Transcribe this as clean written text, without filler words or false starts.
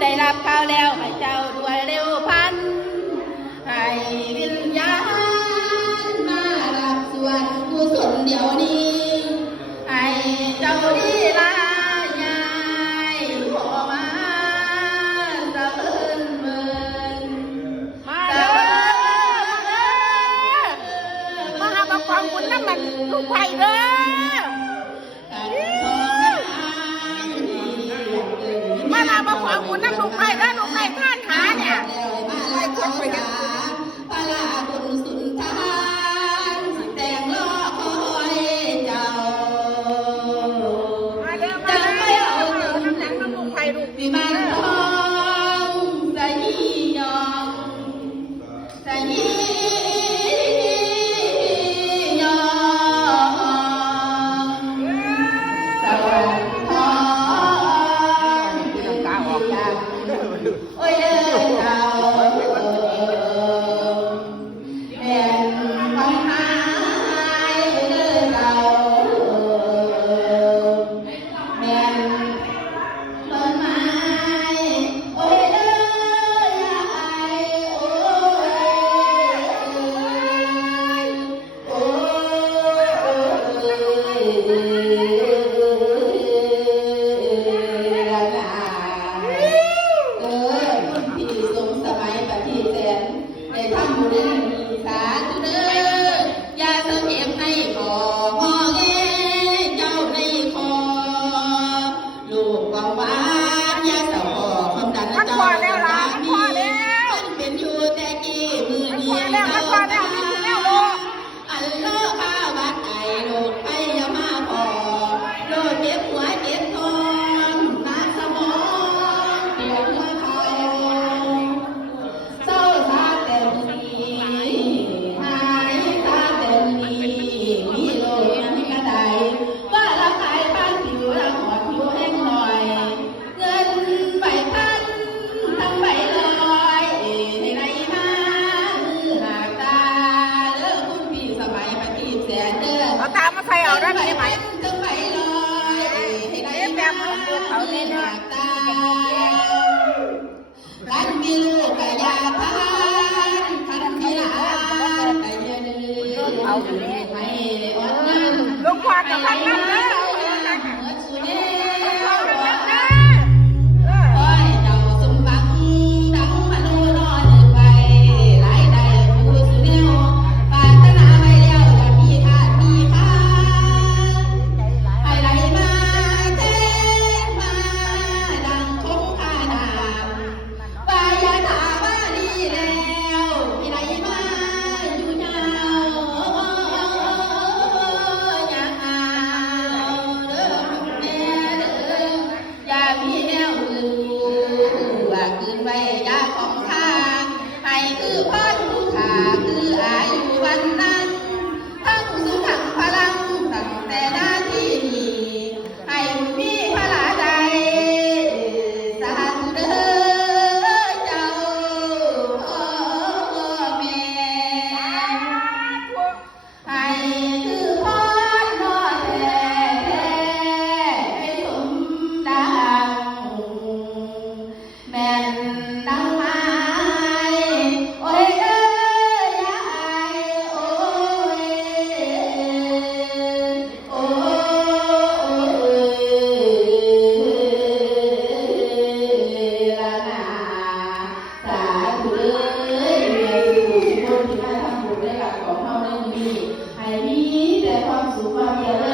ได้รับข่าวแล้วให้เจ้าด้วยเร็วพันให้วิญญาณมารับส่วนกุศลเดี๋ยวนี้ให้เจ้าดีลายายขอมาสะเอิญเมินมาเด้อมาหาบักความบุญน้ำมันลูกไผ่เด้อมาหาบักความบุญน้ำลูกไผ่เด้อลูกไผ่ท่านขาเนี่ยไผ่พวกไปกันปลาบุญสุนทานแต่งล้อคอยเจ้าจะไม่เอาเงินน้ำหนังน้ำลูกไผ่ลูกวิมานทองสะยียองสะยียองสวรรค์ทองโอ้ยเด้อเจ้าแม่นฟังหายเด้อเจ้าแม่นต้นไม้โอ้ยเด้อยายโอ้ยโอ้ยละลาคุณพี่สมสมัยปฏิแสนได้ทำบุญมีสาธุเด้อยาเสเก็บในคอหอแงเจ้าในคอลูกหวังหวานยาสะพอความดันเจ้ามันเป็นอยู่แต่กี้มือนี้เจ้าตายอันโลข้าวัดไอโลกไปยามาพอโลดเจ็บหัวเจ็บท้องนาสมองเปียกหัวเขาเศร้าซาแต่นี้หายซาแต่นี้มีโลกมีกระไดว่าละขายบ้านผิวละหอดผิวแห้งหน่อยเงินใบพันทั้งใบลอยในไรมามือหากตาเด้อคุณพี่สมัยปฏิแสนเด้อ เอาตามมาใส่เอาได้ไหมไหม ทั้งใบลอยในไรมามือหากตาคันมีลูกกะยาพานคันมีหลานกะเยอะเด้อเอาอยู่นี่ให้ได้อดน้ำ ลูกควายกับพันนั่นเด้อ โอ้ยเจ้าสมบังดังมโนนอนไปหลายใดผู้สุเนวปรารถนาไว้แล้วอย่ามีธาตุมีค้างให้ไหลมาเทมาดังคงคาดามว่าอย่าถาว่าดีแล้วให้ไหลมาอยู่ยาวอย่าเอาเด้อแม่เด้ออย่ามีแนวอื่นว่าคืนไว้ยาของข้าให้คือพรผู้ขาคืออายุวันนั้นทั้งสุขังพลังตั้งแต่หน้าที่นี้ให้มีพลาใจสาธุเด้อเจ้าพ่อแม่ให้คือพรนอแท้ให้สมดังแม่นดังไม้โอ้ยเด้อยายโอ้ยโอ้ยละนาสาธุเด้อเมียสู่คนที่มาทำบุญได้กับของเฮาในนี้ให้มีแต่ความสุขความเจริญ